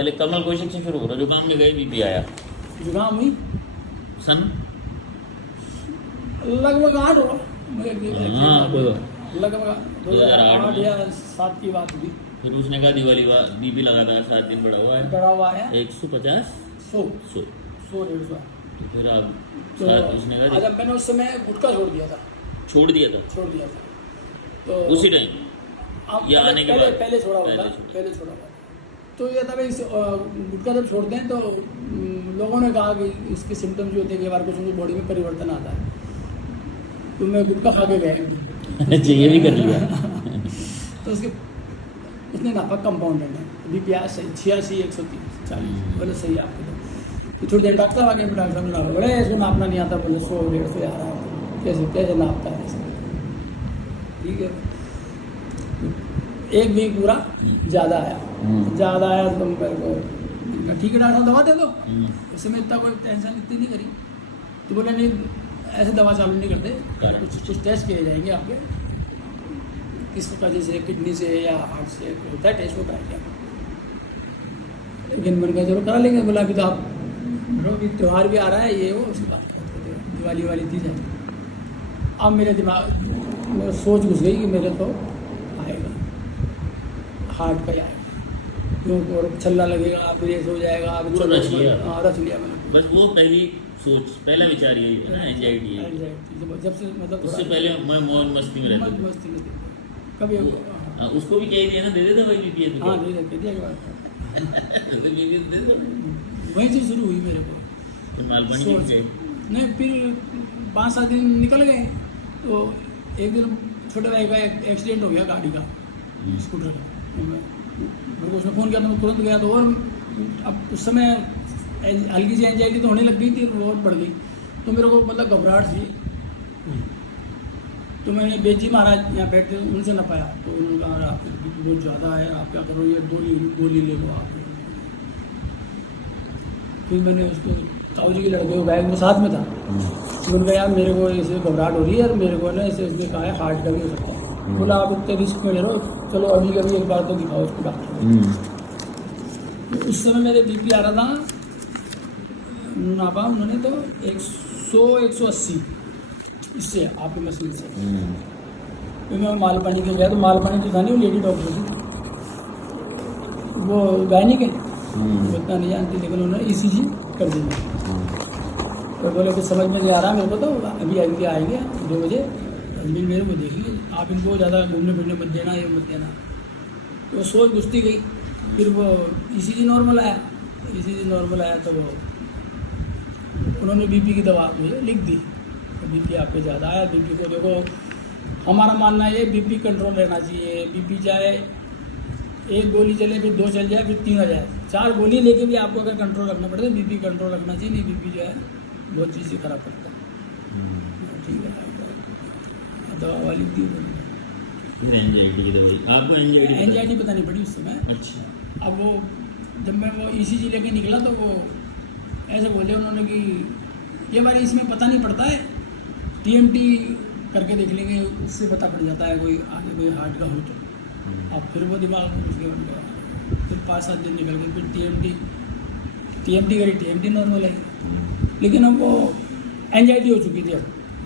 पहले कमल कौशिक से शुरू करो। जुकाम में गए बीपी आया जुकाम हुई सन लगभग 8 हो हाँ लगभग 2008 या 7 की बात हुई। फिर उसने कहा दिवाली बीपी लगा था 7 दिन बढ़ा हुआ है बड़ा हुआ है 150 100 100 150। तो फिर आप तो उसने कहा जब मैंने उस समय गुटखा छोड़ दिया था छोड़ दिया था तो उसी टाइम या आने के बाद पहले छोड़ा हुआ था तो ये था भाई गुटखा जब छोड़ते हैं तो लोगों ने कहा कि इसके सिम्टम्स जो होते हैं कई बार कुछ उनकी बॉडी में परिवर्तन आता है। तो मैं गुटखा खा के गया अच्छा ये भी कर लिया तो उसने नापा कंपाउंडेड है बीपी आया 86 130 40 बोले सही है आपको। तो थोड़ी देर डॉक्टर आ गए डॉक्टर साहब ने बड़े इसको नापना नहीं आता बोले 100 150 आ रहा है कैसे नापता है ऐसे ठीक है। एक वीक पूरा ज़्यादा आया तो मेरे को ठीक है डॉक्टर साहब दवा दे दो। उस समय इतना कोई टेंशन इतनी नहीं करी तो बोले नहीं ऐसे दवा चालू नहीं करते कुछ टेस्ट किए जाएंगे आपके किस वजह से किडनी से या हार्ट से होता है टेस्ट वो कराएंगे आप। लेकिन मैंने कहा चलो करा लेंगे। बोला अभी तो आप अभी त्यौहार भी आ रहा है ये वो उसकी बात करते थे दिवाली वाली चीज़ है। अब मेरे दिमाग में सोच घुस गई कि मेरे तो आएगा हार्ट का ही आएगा क्यों और छल्ला लगेगा ब्रेस हो जाएगा अब रच लिया मैंने बस वो पहली सोच पहला विचार यही है ना एंजाइटी है जब से मतलब उससे पहले मैं मौज मस्ती में रहता मस्ती में कभी उसको भी कह दिया ना दे देता वही बीपी है हाँ दे दिया के बाद दे दो वहीं से शुरू हुई मेरे को तो मालपानी गए नहीं फिर 5-7 दिन निकल गए तो एक दिन छोटे भाई का एक्सीडेंट हो गया गाड़ी का स्कूटर का मेरे को उसने फ़ोन किया तो मैं तुरंत गया तो और अब उस समय हल्की सी एंजाइटी तो होने लग गई थी बहुत बढ़ गई तो मेरे को मतलब घबराहट थी। तो मैंने बेजी महाराज यहाँ बैठते उनसे न पाया तो उन्होंने कहा आप बहुत ज़्यादा है आप क्या करो ये गोली ले लो आप। फिर मैंने उसको ताऊ जी के लड़के को बैग में साथ में था मैंने कहा यार मेरे को ऐसे घबराहट हो रही है और मेरे को ना ऐसे उसने कहा है हार्ट का भी हो सकता है। बोला आप इतने रिस्क में ले रहे हो चलो अभी कभी एक बार तो दिखाओ उसको डॉक्टर। उस समय मेरे बीपी आ रहा था नापा उन्होंने तो 100-180 इससे आपकी मशीन से। फिर मैं मालपानी के गया तो मालपानी जो था नहीं वो लेडी डॉक्टर थी वो गायनिक है वो इतना नहीं जानती लेकिन उन्होंने ECG कर दी तो बोले कुछ समझ में नहीं आ रहा मेरे को तो अभी आएंगे 2 बजे अभी मेरे को देखिए आप इनको ज़्यादा घूमने फिरने मत देना ये मत देना। तो सोच घुसती गई फिर वो ECG नॉर्मल आया तो वो उन्होंने बीपी की दवा मुझे लिख दी तो बीपी आपके ज़्यादा आया। बीपी को देखो हमारा मानना है बीपी कंट्रोल रहना चाहिए। बीपी चाहे 1 गोली चले फिर 2 चल जाए फिर 3 आ जाए 4 गोली लेके भी आपको अगर कंट्रोल रखना पड़ता है बीपी कंट्रोल रखना चाहिए। नहीं बीपी जो है बहुत चीज़ें खराब करता है। ठीक है दवा वाली दी एंजाइटी पता नहीं पड़ी उस समय। अच्छा अब वो जब मैं वो ECG लेके निकला तो वो ऐसे बोले उन्होंने कि ये बार इसमें पता नहीं पड़ता है TMT करके देख लेंगे उससे पता पड़ जाता है कोई आगे कोई हार्ट का हो तो। अब फिर वो दिमाग में घुस गया फिर 5-7 दिन निकल गए फिर TMT करी TMT नॉर्मल है लेकिन अब वो एंजाइटी हो चुकी थी।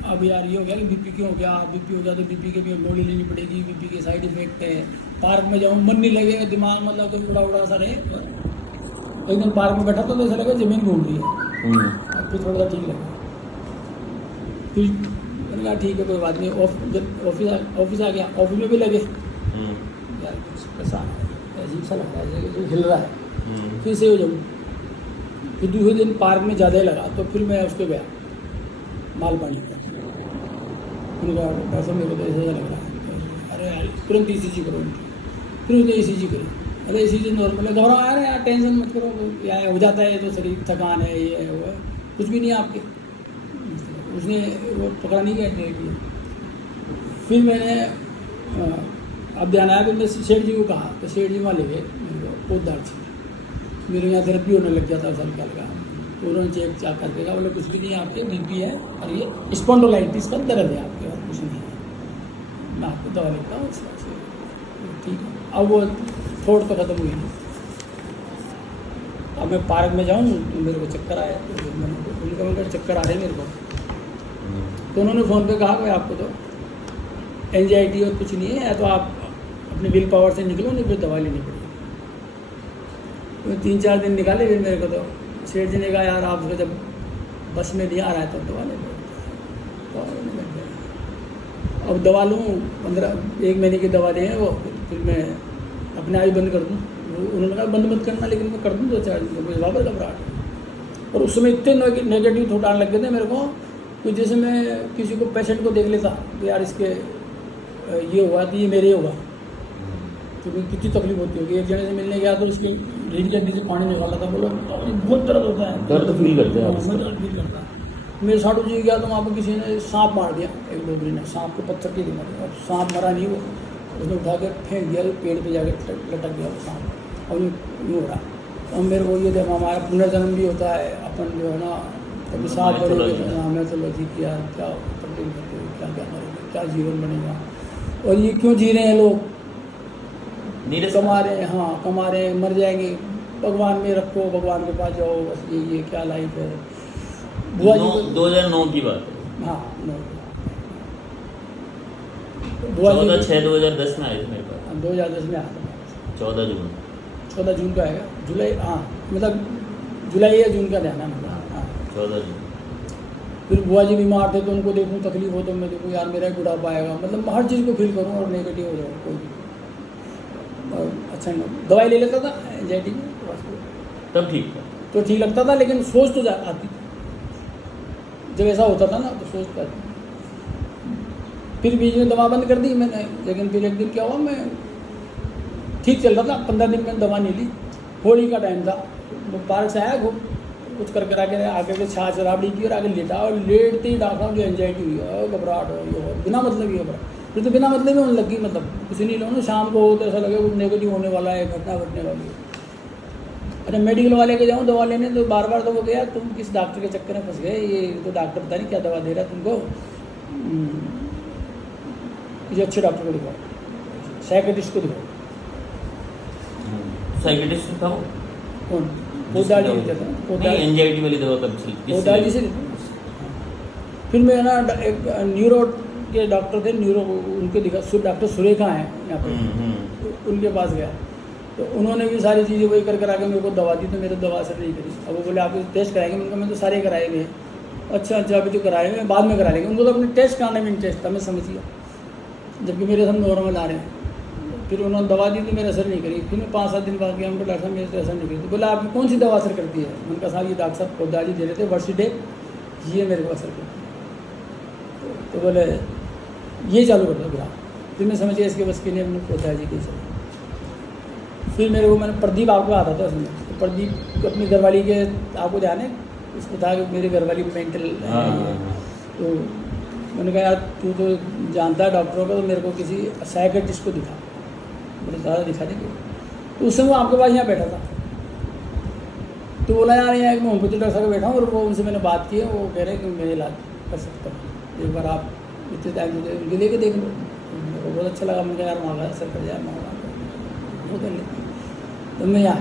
अब यार ये हो गया कि बीपी क्यों हो गया बीपी हो गया तो बीपी के भी गोली लेनी पड़ेगी बीपी के साइड इफेक्ट है। पार्क में जाऊँ मन नहीं लगेगा दिमाग मतलब तो उड़ा सा रहे। एक दिन पार्क में बैठा तो ऐसा लगा ज़मीन घूम रही है फिर थोड़ा सा ठीक लगा फिर मैंने कहा ठीक है कोई बात नहीं। ऑफिस आ गया ऑफिस में भी लगे यार ऐसा अजीब सा लग रहा है जैसे हिल रहा है फिर से हो जाऊँ। फिर दूसरे दिन पार्क में ज़्यादा ही लगा तो फिर मैं उस पर गया मालपानी का पैसा मेरे को तो ऐसा लग रहा है अरे यार तुरंत ECG करो फिर उसने ECG करी अरे ECG नॉर्मल है घबराओ यार टेंशन मत करो या हो जाता है तो शरीर थकान है ये है वो है कुछ भी नहीं है आपके। उसने वो पकड़ा नहीं गया किया। फिर मैंने अब ध्यान आया फिर मैं सेठ जी को कहा तो सेठ जी वहाँ ले गए मेरे को पोदार से मेरे यहाँ दर्द भी होने लग गया था हल्का हल्का तो उन्होंने चेक चाक करके कहा बोले कुछ भी नहीं है आपके बीपी है और ये स्पॉन्डोलाइटिस का दर्द है आपके और कुछ नहीं है मैं आपको दवा लेता हूँ ठीक है। अब वो थोड़ तो ख़त्म हुई अब मैं पार्क में जाऊँ तो मेरे को चक्कर आए, तो उनका चक्कर आ रहे हैं मेरे को। तो उन्होंने फ़ोन पे कहा कि आपको तो एंजाइटी और कुछ नहीं है, या तो आप अपने विल पावर से निकलो, नहीं फिर दवा लेनी पड़ेगी। तो 3-4 दिन निकाले, फिर मेरे को तो सेठ जी ने कहा यार आपको जब बस में नहीं आ रहा है तो दवा ले लो। अब दवा लूँ 1 महीने की दवा दें वो, फिर मैं अपने आप ही बंद कर दूँ। उन्होंने कहा बंद मत करना, लेकिन मैं कर दूँ 2-4 दिन, मुझे वापस घबराहट। और उस समय इतने नेगेटिव थॉट आने लग गए थे मेरे को कि जैसे मैं किसी को पेशेंट को देख लेता कि यार इसके ये हुआ तो ये मेरे हुआ, तो कितनी तकलीफ होती होगी। एक जने से मिलने गया तो उसके रीढ़ की हड्डी से पानी निकाला था, बोलो बहुत दर्द होता है, दर्द फील करते हैं आप? मैं दर्द फील करता है। मेरे साधु जी गया तो वहाँ पर किसी ने सांप मार दिया, एक डोगरी ने सांप को पत्थर के दिया। अब सांप मरा नहीं, वो उसने उठा के फेंक दिया, पेड़ पे जाके लटक गया वो सांप, और यूँ हो रहा। अब मेरे को ये देखा हमारा पुनर्जन्म भी होता है, अपन जो है ना कभी साथ बढ़ेंगे, हमें तो लगी कि यार क्या तकलीफ होती है, क्या क्या मरेंगे, क्या जीवन बनेगा, और ये क्यों जी रहे हैं लोग, कमा रहे हैं, हाँ कमा रहे हैं, मर जाएंगे, भगवान में रखो, भगवान के पास जाओ, बस ये क्या लाइफ है। बुआ जी 2009 की बात है। हाँ 14/6/2010 में आए थे मेरे पास। 2010 में आया था, 14 जून 14 जून का आएगा, जुलाई, हाँ मतलब जुलाई या जून का ध्यान है, हाँ 14 जून। फिर बुआ जी बीमार थे तो उनको देखूँ, तकलीफ हो तो मैं देखूँ यार मेरा ही बुढ़ापा आएगा, मतलब हर चीज़ को फील करूँ और नेगेटिव हो जाऊँ कोई भी। और अच्छा नहीं, दवाई ले लेता था एंजाइटी की, तब ठीक था, तो ठीक लगता था, लेकिन सोच तो आती थी जब ऐसा होता था ना, तो सोच तो आती। फिर बीच में दवा बंद कर दी मैंने, लेकिन फिर एक दिन क्या हुआ, मैं ठीक चल रहा था, 15 दिन मैंने दवा नहीं ली, होली का टाइम था, वो पार्क से आया, कुछ कर आके के छाछ राबड़ी की और आगे लेटा, और लेटते ही डॉक्टर मुझे एंजाइटी हुई और घबराहट हो, बिना मतलब ही घबराहट, फिर तो बिना मतलब ही होने लगी, मतलब कुछ नहीं लो ना, शाम को हो तो ऐसा लगे कुछ नेगेटिव होने वाला है, घटना घटने वाली है। अरे मेडिकल वाले के जाऊँ दवा लेने, तो बार बार तो वो गया तुम किस डॉक्टर के चक्कर में फंस गए, ये तो डॉक्टर पता नहीं क्या दवा दे रहा है तुमको, किसी अच्छे डॉक्टर को दिखाओ, साइकेट्रिस्ट को दिखाओ। साइकेट्रिस्ट था वो कौन? पोदार जी देते हैं, पोदार एंजाइटी वाली दवा कब चली? पोदार जी से देते हैं। फिर मैं ना एक न्यूरो के डॉक्टर थे, न्यूरो उनके दिखा, डॉक्टर सुरेखा हैं यहाँ पे, उनके पास गया, तो उन्होंने भी सारी चीज़ें वही कर आके मेरे को दवा दी, तो मेरे दवा असर नहीं करी। अब वो बोले आप टेस्ट कराएंगे, उनका मैं तो सारे कराए हुए हैं। अच्छा अभी तो कराए हुए हैं, बाद में करा लेंगे। उनको तो अपने टेस्ट कराने में इंटरेस्ट था, मैं समझ गया, जबकि मेरे सब नॉर्मल आ रहे हैं। फिर उन्होंने दवा दी तो मेरे असर नहीं करी। फिर मैं 5-7 दिन बाद गया, उनको डॉक्टर साहब मेरे से असर नहीं करी, तो बोला आपकी कौन सी दवा असर करती है? उनका कहा साहब ये डॉक्टर साहब पोदार जी दे रहे थे वर्सिडे, ये मेरे को असर करती है। तो बोले ये चालू कर दो फिर। फिर मैं समझ गया इसके बस के लिए अपने पोदार जी के चले। फिर मेरे को, मैंने प्रदीप आपको आता था उसमें, तो प्रदीप को अपनी घरवाली के, आपको जाने उसको था कि मेरी घरवाली मेंटल है, तो मैंने कहा यार तू तो जानता है डॉक्टरों का, तो मेरे को किसी साइकेट्रिस्ट को दिखा। बोले ज़्यादा दिखा देंगे। तो उस समय वो आपके पास यहाँ बैठा था, तो बोला यार यहाँ एक मैं होम्योपैथी डॉक्टर साहब बैठा हूँ, और वो उनसे मैंने बात की है, वो कह रहे हैं कि मैं इलाज कर सकता हूँ, एक बार आप इतने टाइम उनके लेके देख लो। मेरे को बहुत अच्छा लगा, मैंने कहा यार वहाँ असर कर जाए, वो कर लेते। तो मैं यहाँ,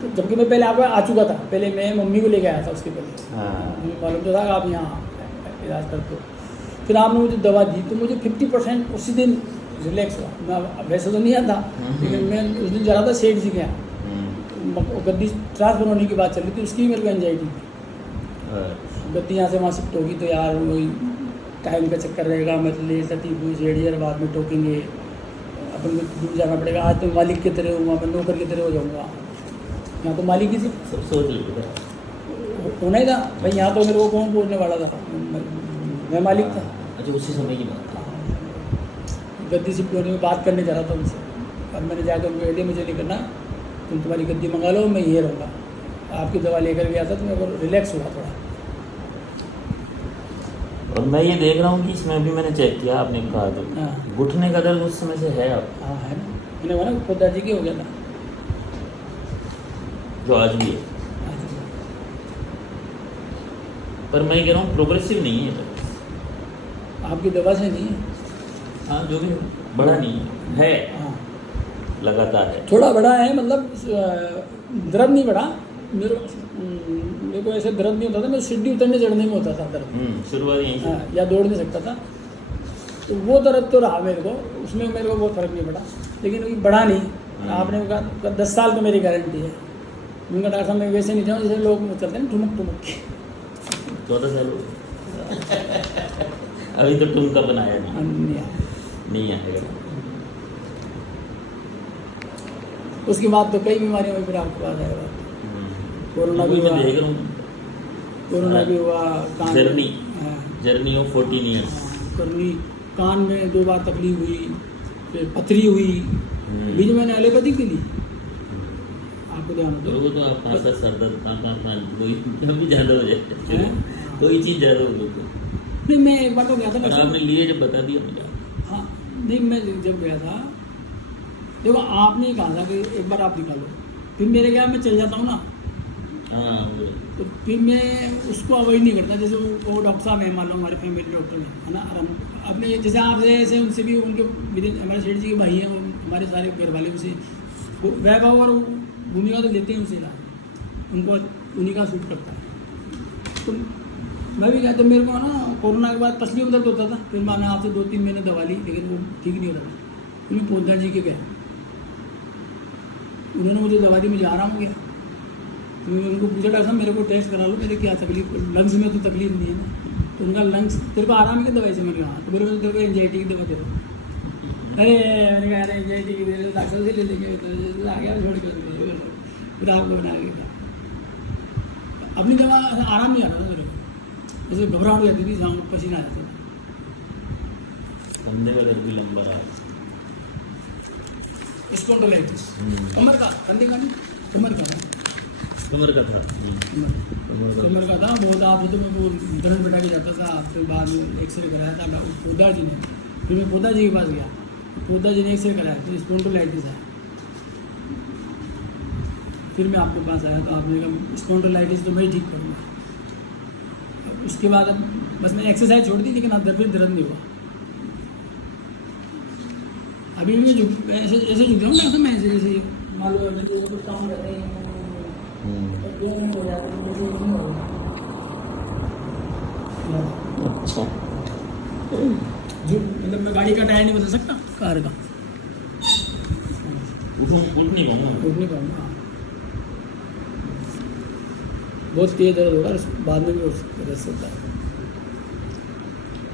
तो जबकि मैं पहले आपको आ चुका था, पहले मैं मम्मी को लेके आया था उसके पहले, मुझे मालूम तो था कि आप यहाँ इलाज करते हो। फिर आपने मुझे दवा दी, तो मुझे 50% उसी दिन रिलैक्स हुआ। मैं वैसे तो नहीं आता, लेकिन मैं उस दिन जा रहा था, सेठ जी गया, गद्दी ट्रांसफर होने की बात चल रही थी, उसकी मेरे को एंजाइटी थी। गद्दी यहाँ से वहाँ शिफ्ट होगी तो यार वही टाइम का चक्कर रहेगा, मैं तो ले सकती हूँ सेठ बाद में टोकेंगे, अपन को दूर जाना पड़ेगा। आज तो मालिक की तरह हूँ, मैं नौकर की तरह हो जाऊँगा, यहाँ तो मालिक ही सब सोच लेते होना ही था भाई, यहाँ तो मेरे को कौन पूछने वाला था, मैं मालिक था। अच्छा उसी समय की बात था। गद्दी शिफ्ट होने में बात करने जा रहा था उनसे, अब मैंने जाकर उनको कह दिया मुझे नहीं करना, तुम तुम्हारी गद्दी मंगा लो, मैं ये रहूँगा। आपकी दवा लेकर गया था तो मेरे को रिलैक्स हुआ थोड़ा। और मैं ये देख रहा हूँ कि इसमें भी मैंने चेक किया, आपने कहा तो घुटने का दर्द उस समय से है आप? हाँ है ना, मैंने बोला ना खुद दादी की हो गया था, जो आज भी है। पर मैं कह रहा हूँ प्रोग्रेसिव नहीं है आपकी दवा से नहीं है। हाँ जो भी बड़ा नहीं है, हाँ लगातार है, थोड़ा बड़ा है, मतलब दर्द नहीं बढ़ा, मेरे को ऐसे दर्द नहीं होता था, मैं सीढ़ी उतरने चढ़ने में होता था दर्द। शुरुआत यहीं से। हाँ, या दौड़ नहीं सकता था, तो वो दर्द तो रहा मेरे को, उसमें मेरे को बहुत फर्क नहीं पड़ा, लेकिन वो बढ़ा नहीं। आपने कहा 10 साल तो मेरी गारंटी है। उनका डॉक्टर साहब मैं वैसे नहीं जाऊँ जैसे लोग चलते हैं ठुमक ठुमक के। 14 साल हो गए। अभी तो ठुमका बनाया नहीं आएगा। उसके बाद तो कई बीमारियों में फिर आपके पास आएगा। कोरोना भी मैं हुआ, देख रहा हूँ कोरोना भी हुआ, कान जर्नी ऑफ 14 ईयर्स। करनी, कान में 2 बार तकलीफ हुई, फिर पथरी हुई, बीच मैंने एलोपैथी की ली। आपको ध्यान हो लोगों तो आप 5-7 सर दर्द कोई भी ज़्यादा हो जाए, कोई चीज़ ज़्यादा हो गई तो नहीं, मैं एक बार तो गया था, आपने लिए जब बता दिया मुझे। हाँ नहीं, मैं जब गया था, देखो आपने कहा था कि एक बार आप दिखा लो, फिर मेरे क्या मैं चल जाता हूँ ना, हाँ तो फिर मैं उसको अवॉइड नहीं करता। जैसे वो डॉक्टर साहब हैं, मान लो हमारे फैमिली डॉक्टर हैं, है ना, अपने जैसे आपसे ऐसे उनसे भी, उनके हमारे सेठ जी के भाई हैं, वो हमारे सारे घर वाले उनसे वैभव और भूमिका तो लेते हैं उनसे इलाज, उनको उन्हीं का सूट करता है। तो मैं भी कहता, मेरे को ना कोरोना के बाद पसली में दर्द होता था, फिर मैंने आपसे 2-3 महीने दवा ली, लेकिन वो ठीक नहीं हो रहा था। फिर मैं पोदा जी के गया, उन्होंने मुझे दवा दी, मुझे आराम हो गया। तो मैं उनको पूछा, डॉक्टर साहब मेरे को टेस्ट करा लो, मेरे क्या तकलीफ, लंग्स में तो तकलीफ नहीं है ना। तो उनका लंग्स, तेरे को आराम की दवाई से मैंने कहा, तो बोले तेरे को एंजाइटी की दवा दे दो। अरे मैंने कहा अरे एंजाइटी की दे दो, डॉक्टर से ले लेंगे, तो आ गया छोड़ के, फिर आपको बना के अपनी दवा। आराम नहीं आ रहा था मेरे को, जैसे घबराहट हो जाती थी, शाम को पसीना आ जाता था। कंधे का दर्द भी लंबा रहा, स्पॉन्डिलाइटिस, कमर का, कंधे का नहीं, कमर का था। कमर का था। कमर का था बहुत। आप तो मैं वो दर्द बैठा के जाता था, फिर बाद में एक्सरे कराया था पोदा जी ने, फिर मैं पोदा जी के पास गया, पोदा जी ने एक्सरे कराया, फिर स्पॉन्डिलाइटिस है, फिर मैं आपके पास आया, तो आपने कहा स्पॉन्डिलाइटिस तो मैं ही ठीक करूँगा। अब उसके बाद अब बस मैंने एक्सरसाइज छोड़ दी, लेकिन अब फिर दर्द नहीं हुआ। अभी भी मैं ऐसे झुक जाऊँ ना, मैं ऐसे जैसे मान लो कुछ काम करते हैं हो जाते हैं, जैसे नहीं हो रहा। अच्छा, जो मतलब मैं गाड़ी का टायर नहीं बदल सकता, कार का उठ नहीं पाऊंगा। बहुत तेज दर्द होगा, बाद में भी हो सकता है।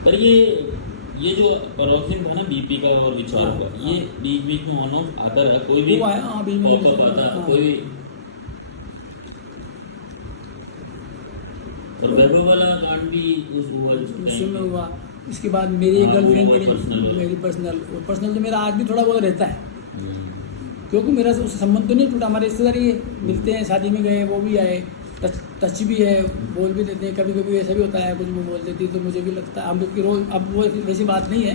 पर ये जो परोक्सिन था ना बीपी का और विचार का, ये बीच में ऑन ऑफ आता रहा, कोई भी पॉपअप आता, कोई भी। और वैभव वाला कांड भी उस समय हुआ। उसके बाद मेरी एक गर्लफ्रेंड मेरी पर्सनल तो मेरा आज भी थोड़ा बहुत रहता है, क्योंकि मेरा उससे संबंध तो नहीं टूटा। हमारे रिश्तेदारी मिलते हैं, शादी में गए, वो भी आए, टच भी है, बोल भी देते हैं। कभी कभी ऐसा भी होता है, कुछ वो बोल देती तो मुझे भी लगता है, हम लोग की रोज अब वो वैसी बात नहीं है,